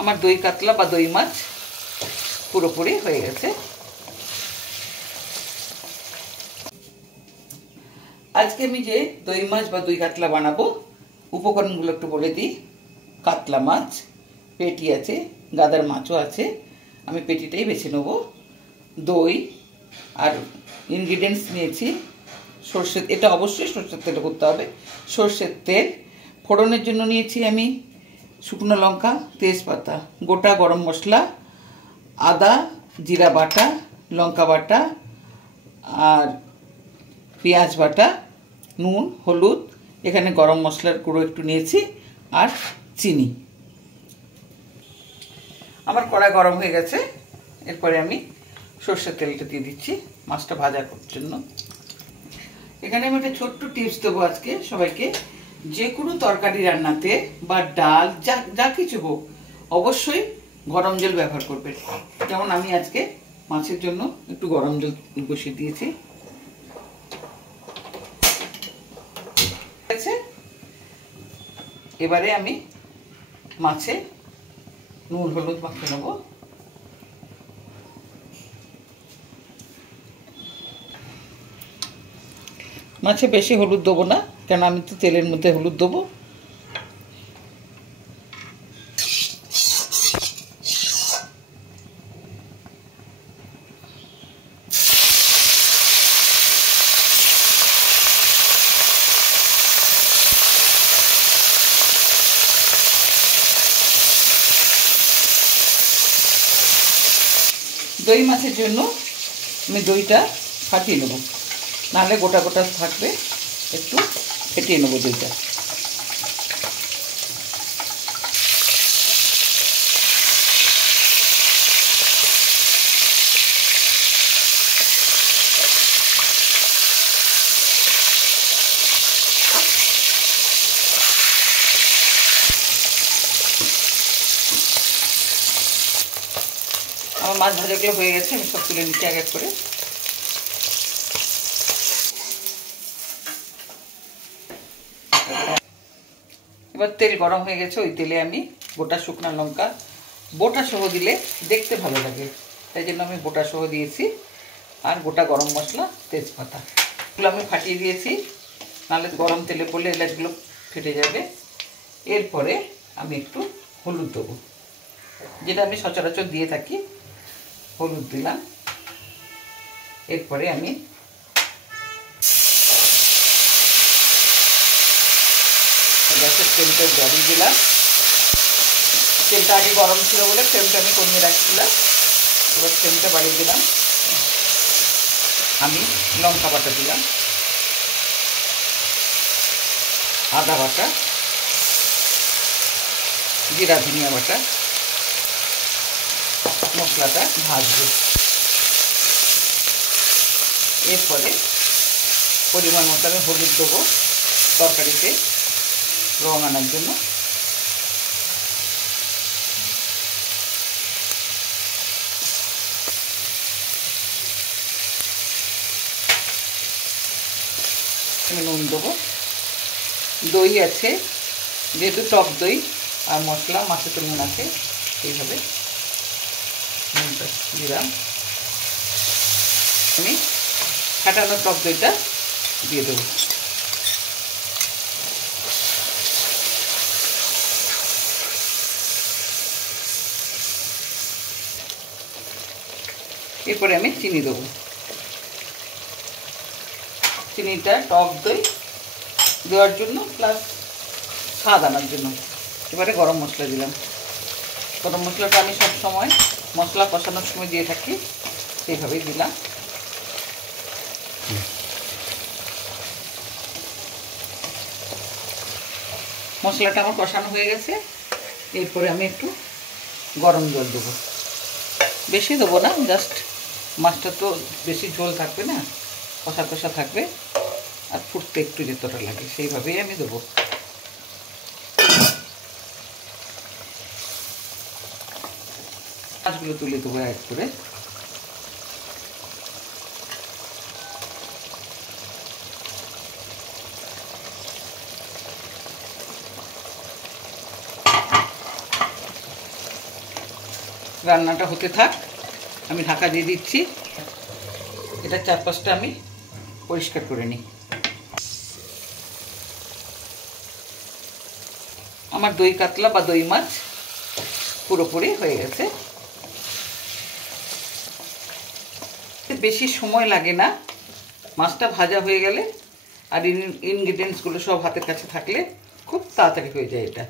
আমার দই কাতলা বা দই মাছ পুরোপুরি হয়ে গেছে। আজকে আমি যে দই মাছ বা দই কাতলা বানাবো, উপকরণগুলো একটু বলে দিই। কাতলা মাছ, পেটি আছে, গাদার মাছও আছে, আমি পেটিটাই বেছে নেব। দই আর ইনগ্রিডিয়েন্টস নিয়েছি সর্ষের, এটা অবশ্যই সর্ষের তেলে করতে হবে, সর্ষের তেল। ফোড়নের জন্য নিয়েছি আমি শুকনো লঙ্কা, তেজপাতা, গোটা গরম মশলা, আদা জিরা বাটা, লঙ্কা বাটা আর পেঁয়াজ বাটা, নুন হলুদ, এখানে গরম মশলার গুঁড়ো একটু নিয়েছি আর চিনি। আমার কড়াই গরম হয়ে গেছে, এরপরে আমি সর্ষের তেলটা দিয়ে দিচ্ছি মাছটা ভাজার জন্য। এখানে আমি একটা ছোট্ট টিপস দেবো আজকে সবাইকে। যে কোনো তরকারি রান্নাতে বা ডাল যা কিছু হোক অবশ্যই গরম জল ব্যবহার করবেন। যেমন আমি আজকে মাছের জন্য একটু গরম জল বসিয়ে দিয়েছি। এবারে আমি মাছে নুন হলুদ মাখিয়ে নেব। মাছে বেশি হলুদ দেবো না, কেন আমি তো তেলের মধ্যে হলুদ দেবো। দই মাছের জন্য আমি দইটা ফাটিয়ে নেব, নাহলে গোটা গোটা থাকবে, একটু ফেটিয়ে নেব দইটা। আমার মাছ ভাজাগুলো হয়ে গেছে, আমি সব তুলে নিচ্ছি এক এক করে। এবার তেল গরম হয়ে গেছে, ওই তেলে আমি গোটা শুকনো লঙ্কা বোটা সহ দিলে দেখতে ভালো লাগে, তাই জন্য আমি বোটা সহ দিয়েছি, আর গোটা গরম মশলা তেজপাতা এগুলো আমি ফাটিয়ে দিয়েছি, নাহলে গরম তেলে পড়লে এলাচগুলো ফেটে যাবে। এরপরে আমি একটু হলুদ দেবো, যেটা আমি সচরাচর দিয়ে থাকি, হলুদ দিলাম। এরপরে আমি গ্যাসের ফ্লেমটা বাড়িয়ে দিলাম। তেলটা আগে গরম ছিল বলে ফ্লেমটা আমি কমিয়ে রাখছিলাম, এবার ফ্লেমটা বাড়িয়ে দিলাম। আমি লঙ্কা বাটা দিলাম, আদা বাটা, জিরা ধনিয়া বাটা, মশলাটা ভাজবো। এরপরে পরিমাণ মতো আমি হলুদ দেবো তরকারিতে রং আনার জন্য। আমি নুন দেবো, দই আছে যেহেতু টক দই আর মশলা মাছে তো নুন আছে, এইভাবে নুনটা দিলাম। আমি ফাটানো টক দইটা দিয়ে দেবো। এরপরে আমি চিনি দেবো, চিনিটা টক দই দেওয়ার জন্য প্লাস স্বাদ আনার জন্য। এবারে গরম মশলা দিলাম, গরম মশলাটা আমি সব সময় মশলা কষানোর সময় দিয়ে থাকি, সেইভাবেই দিলাম। মশলাটা আমার কষানো হয়ে গেছে, এরপরে আমি একটু গরম জল দেবো, বেশি দেবো না, জাস্ট মাছটা তো বেশি ঝোল থাকবে না, কষা কষা থাকবে, আর ফুটতে একটু যতটা লাগে সেইভাবেই আমি দেবো। মাছগুলো তুলে দেবো এক করে। রান্নাটা হতে থাক, আমি ঢাকা দিয়ে দিচ্ছি। এটা চারপাশটা আমি পরিষ্কার করে নিই। আমার দই কাতলা বা দই মাছ পুরোপুরি হয়ে গেছে। বেশি সময় লাগে না, মাছটা ভাজা হয়ে গেলে আর ইনগ্রিডিয়েন্টসগুলো সব হাতের কাছে থাকলে খুব তাড়াতাড়ি হয়ে যায় এটা।